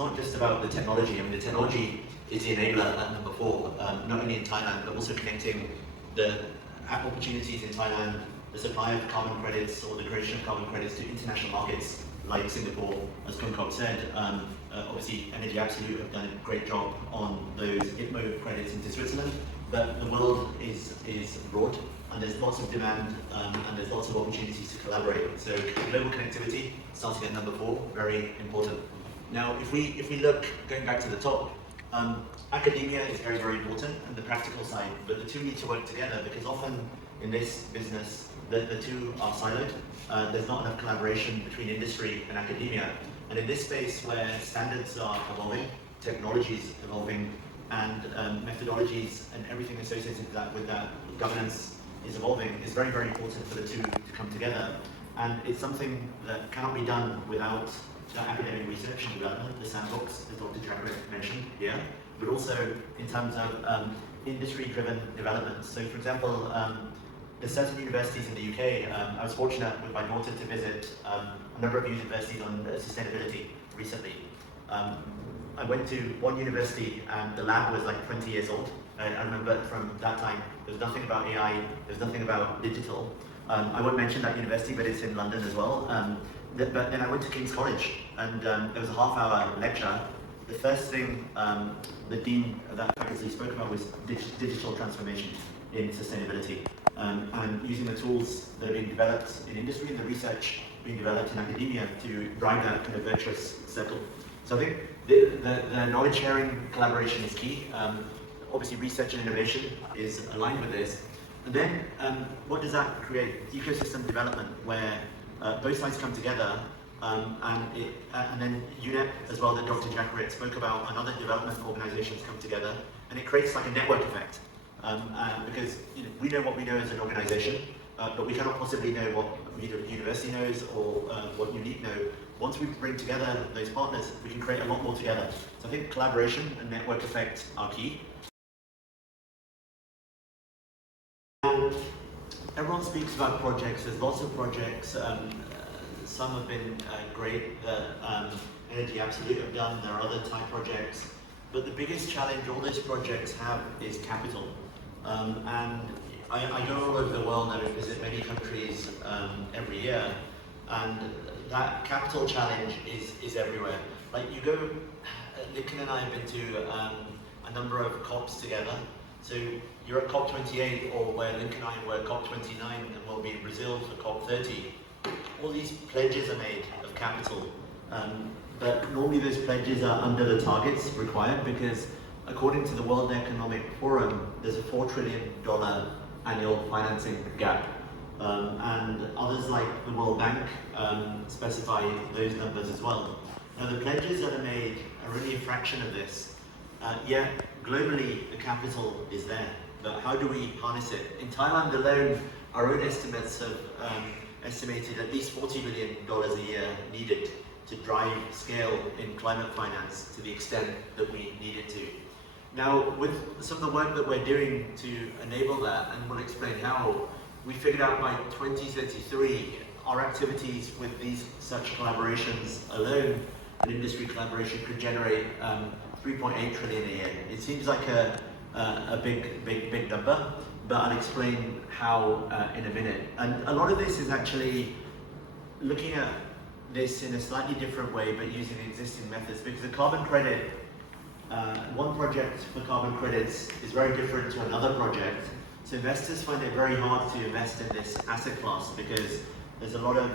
not just about the technology. I mean, the technology is the enabler at number 4, not only in Thailand, but also connecting the opportunities in Thailand, the supply of carbon credits or the creation of carbon credits to international markets like Singapore, as Konkok said. Obviously, Energy Absolute have done a great job on those IPMO credits into Switzerland, but the world is broad, and there's lots of demand, and there's lots of opportunities to collaborate. So global connectivity, starting at number 4, very important. Now, if we look, going back to the top, academia is very, very important, and the practical side, but the two need to work together, because often in this business, the two are siloed. There's not enough collaboration between industry and academia. And in this space where standards are evolving, technologies evolving, and methodologies and everything associated with that governance is evolving, is very, very important for the two to come together. And it's something that cannot be done without academic research and development, the sandbox, as Dr. Jagger mentioned here, but also in terms of industry-driven developments. So for example, there's certain universities in the UK. I was fortunate with my daughter to visit a number of universities on sustainability recently. I went to one university and the lab was like 20 years old. I remember from that time, there was nothing about AI, there's nothing about digital. I won't mention that university, but it's in London as well. But then I went to King's College, and there was a half-hour lecture. The first thing the dean of that faculty spoke about was digital transformation in sustainability, and using the tools that are being developed in industry and the research being developed in academia to drive that kind of virtuous circle. So I think the knowledge sharing collaboration is key. Obviously, research and innovation is aligned with this. And then, what does that create? Ecosystem development, where both sides come together, and then UNEP as well, that Dr. Jackerit spoke about, and other development organizations come together, and it creates like a network effect. Because we know what we know as an organization, but we cannot possibly know what university knows or what UNEP know. Once we bring together those partners, we can create a lot more together. So I think collaboration and network effect are key. Everyone speaks about projects. There's lots of projects. Some have been great that Energy Absolute have done. There are other type projects. But the biggest challenge all those projects have is capital. And I go all over the world and I visit many countries every year. And that capital challenge is everywhere. Like you go, Lincoln and I have been to a number of COPs together. So you're at COP28, or where Lincoln and I were at COP29, and we'll be in Brazil for COP30. All these pledges are made of capital, but normally those pledges are under the targets required, because according to the World Economic Forum, there's a $4 trillion annual financing gap. And others like the World Bank specify those numbers as well. Now the pledges that are made are only a fraction of this, yet globally the capital is there. But how do we harness it? In Thailand alone, our own estimates have estimated at least $40 billion a year needed to drive scale in climate finance to the extent that we need it to. Now, with some of the work that we're doing to enable that, and we'll explain how, we figured out by 2033, our activities with these such collaborations alone, and industry collaboration, could generate 3.8 trillion a year. It seems like a big number, but I'll explain how in a minute. And a lot of this is actually looking at this in a slightly different way, but using existing methods, because the carbon credit, one project for carbon credits is very different to another project. So investors find it very hard to invest in this asset class because there's a lot of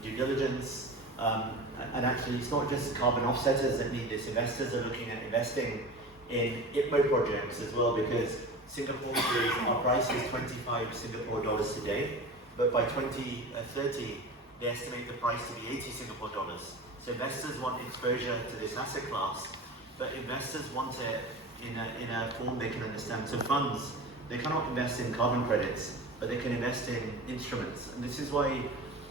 due diligence, and actually it's not just carbon offsetters that need this. Investors are looking at investing in IPMO projects as well, because Singapore is, our price is 25 Singapore dollars today, but by 2030 they estimate the price to be 80 Singapore dollars. So investors want exposure to this asset class, but investors want it in a form they can understand. So funds, they cannot invest in carbon credits, but they can invest in instruments. And this is why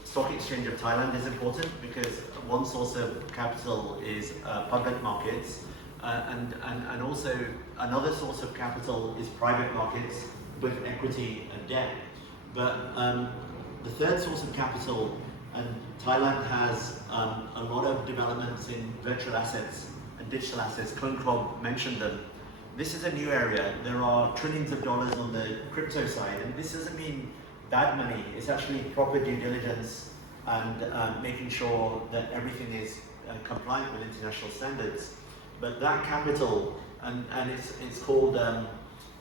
Stock Exchange of Thailand is important, because one source of capital is public markets, and also another source of capital is private markets, both equity and debt. But the third source of capital, and Thailand has a lot of developments in virtual assets digital assets, Club mentioned them. This is a new area. There are trillions of dollars on the crypto side, and this doesn't mean bad money. It's actually proper due diligence and making sure that everything is compliant with international standards. But that capital, and it's called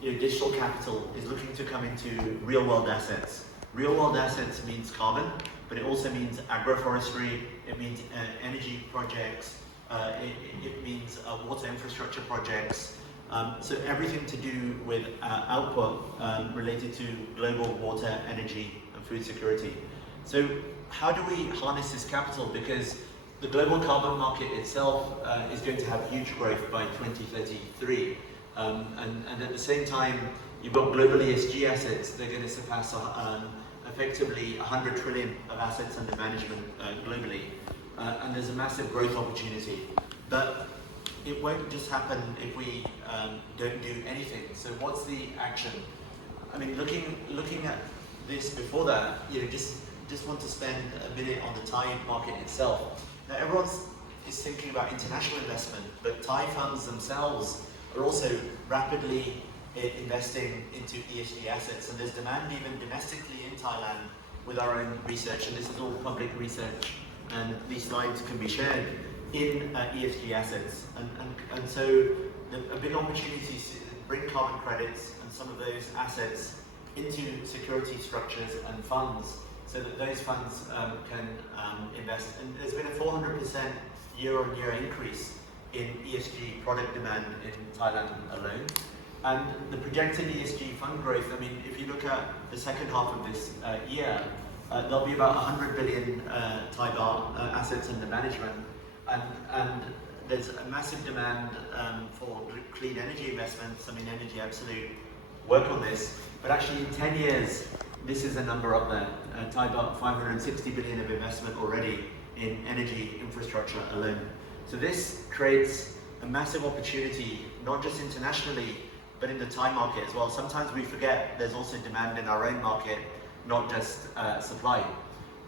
digital capital, is looking to come into real world assets. Real world assets means carbon, but it also means agroforestry, it means energy projects, it means water infrastructure projects. So everything to do with output related to global water, energy, and food security. So how do we harness this capital? Because the global carbon market itself is going to have huge growth by 2033. And at the same time, you've got global ESG assets. They're going to surpass effectively 100 trillion of assets under management globally. And there's a massive growth opportunity. But it won't just happen if we don't do anything. So what's the action? I mean, looking at this before that, just want to spend a minute on the Thai market itself. Now, everyone is thinking about international investment, but Thai funds themselves are also rapidly investing into ESG assets, and there's demand even domestically in Thailand with our own research, and this is all public research, and these slides can be shared in ESG assets. And so a big opportunity is to bring carbon credits and some of those assets into security structures and funds, so that those funds can invest. And there's been a 400% year-on-year increase in ESG product demand in Thailand alone. And the projected ESG fund growth, I mean, if you look at the second half of this year, there'll be about 100 billion Thai baht assets under management. And there's a massive demand for clean energy investments. I mean, Energy Absolute work on this, but actually in 10 years, this is a number up there. Thai baht 560 billion of investment already in energy infrastructure alone. So this creates a massive opportunity, not just internationally, but in the Thai market as well. Sometimes we forget there's also demand in our own market, not just supply.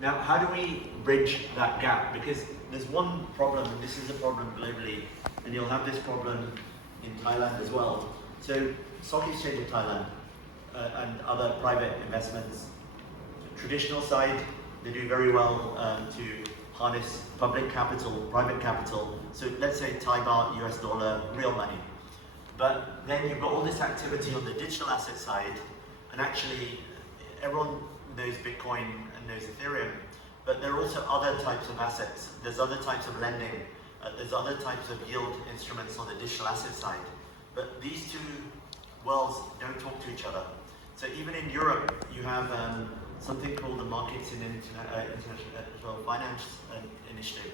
Now, how do we bridge that gap? Because there's one problem, and this is a problem globally, and you'll have this problem in Thailand as well. So, Stock Exchange of Thailand and other private investments, traditional side, they do very well to harness public capital, private capital. So let's say Thai baht, US dollar, real money. But then you've got all this activity on the digital asset side, and actually everyone knows Bitcoin and knows Ethereum, but there are also other types of assets. There's other types of lending. There's other types of yield instruments on the digital asset side. But these two worlds don't talk to each other. So even in Europe, you have something called the Markets in International Finance Initiative,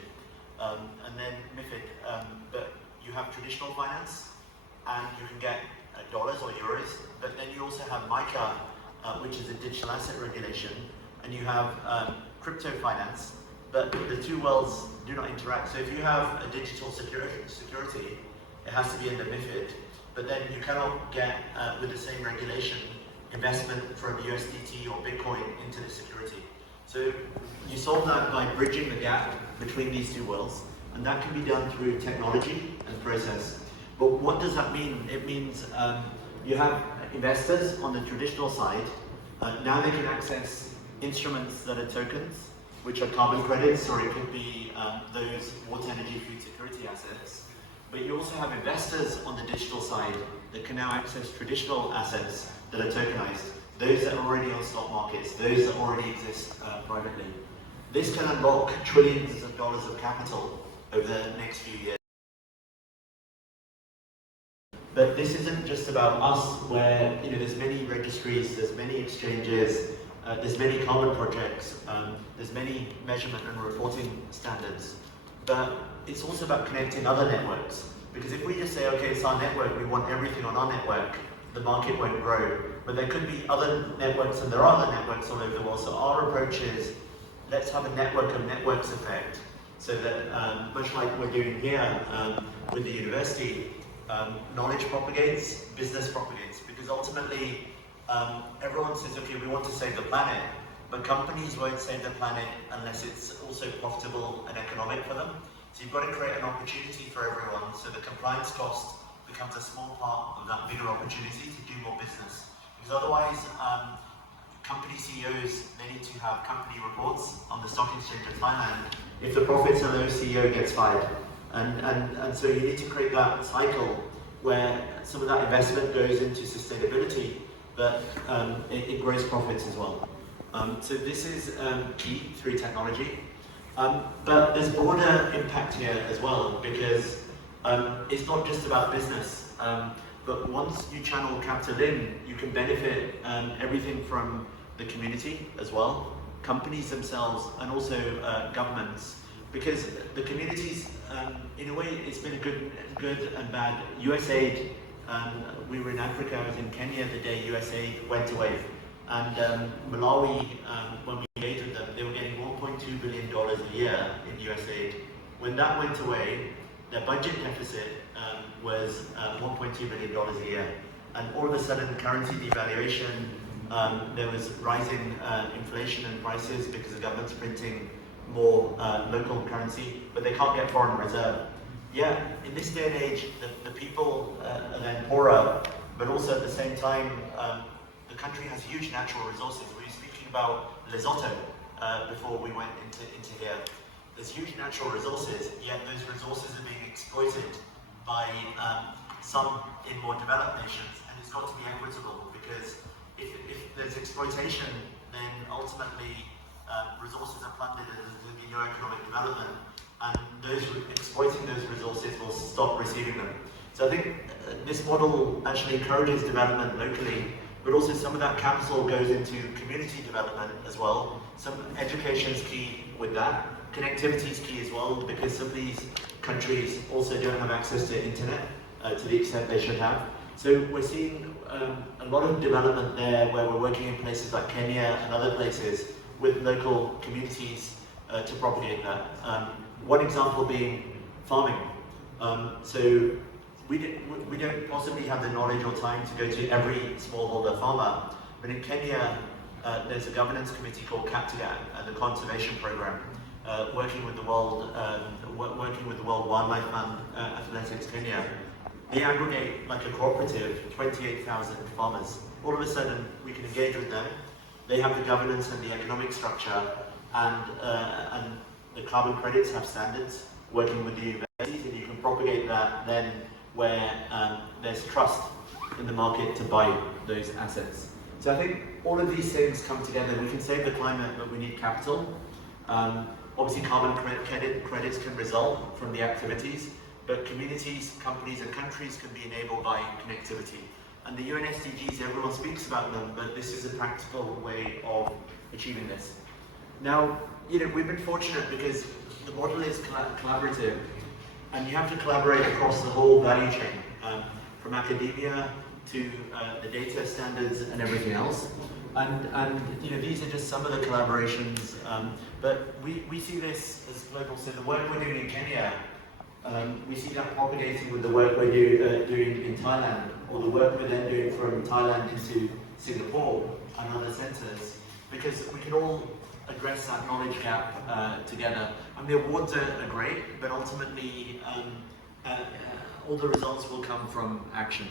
and then MiFID. But you have traditional finance, and you can get dollars or euros, but then you also have MiCA, which is a digital asset regulation, and you have crypto finance, but the two worlds do not interact. So if you have a digital security, it has to be under MiFID, but then you cannot get, with the same regulation, investment from USDT or Bitcoin into the security. So you solve that by bridging the gap between these two worlds, and that can be done through technology and process. But what does that mean? It means you have investors on the traditional side. Now they can access instruments that are tokens, which are carbon credits, or it could be those water, energy, food security assets. But you also have investors on the digital side that can now access traditional assets that are tokenized, those that are already on stock markets, those that already exist privately. This can unlock trillions of dollars of capital over the next few years. But this isn't just about us, where there's many registries, there's many exchanges, there's many carbon projects, there's many measurement and reporting standards. But it's also about connecting other networks. Because if we just say, okay, it's our network, we want everything on our network, the market won't grow. But there could be other networks, and there are other networks all over the world. So our approach is, let's have a network of networks effect, so that much like we're doing here with the university, knowledge propagates, business propagates, because ultimately everyone says, okay, we want to save the planet, but companies won't save the planet unless it's also profitable and economic for them. So you've got to create an opportunity for everyone, so the compliance cost becomes a small part of that bigger opportunity to do more business. Because otherwise, company CEOs, they need to have company reports on the stock exchange of Thailand. If the profits are low, CEO gets fired. And so you need to create that cycle where some of that investment goes into sustainability, but it grows profits as well. So this is key through technology. But there's broader impact here as well, because it's not just about business. But once you channel capital in, you can benefit everything from the community as well, companies themselves, and also governments. Because the communities, in a way, it's been a good and bad. USAID, we were in Africa, I was in Kenya the day USAID went away. And Malawi, when we engaged with them, they were getting $1.2 billion a year in USAID. When that went away, their budget deficit was $1.2 billion a year. And all of a sudden, currency devaluation, there was rising inflation and prices because the government's printing more local currency, but they can't get foreign reserve. Yeah, in this day and age, the people are then poorer, but also at the same time, the country has huge natural resources. We were speaking about Lesotho before we went into here. There's huge natural resources, yet those resources are being exploited by some in more developed nations, and it's got to be equitable, because if there's exploitation, then ultimately resources are plundered and there's going to be no economic development, and those exploiting those resources will stop receiving them. So I think this model actually encourages development locally, but also some of that capital goes into community development as well. Some education is key with that. Connectivity is key as well, because some of these countries also don't have access to internet to the extent they should have. So we're seeing a lot of development there, where we're working in places like Kenya and other places with local communities to propagate that. One example being farming. So we don't possibly have the knowledge or time to go to every smallholder farmer, but in Kenya, there's a governance committee called Captagat and the Conservation Program, working with the World Wildlife Fund, Athletics Kenya. They aggregate, like a cooperative, 28,000 farmers. All of a sudden, we can engage with them. They have the governance and the economic structure, and the carbon credits have standards, working with the universities, and you can propagate that then where there's trust in the market to buy those assets. So I think all of these things come together. We can save the climate, but we need capital. Obviously, carbon credits can result from the activities, but communities, companies, and countries can be enabled by connectivity. And the UN SDGs, everyone speaks about them, but this is a practical way of achieving this. Now, we've been fortunate because the model is collaborative, and you have to collaborate across the whole value chain, from academia to the data standards and everything else. And these are just some of the collaborations, but we see this as global. So the work we're doing in Kenya, we see that propagating with the work we're doing in Thailand, or the work we're then doing from Thailand into Singapore and other centers, because we can all address that knowledge gap together. And the awards are great, but ultimately all the results will come from action.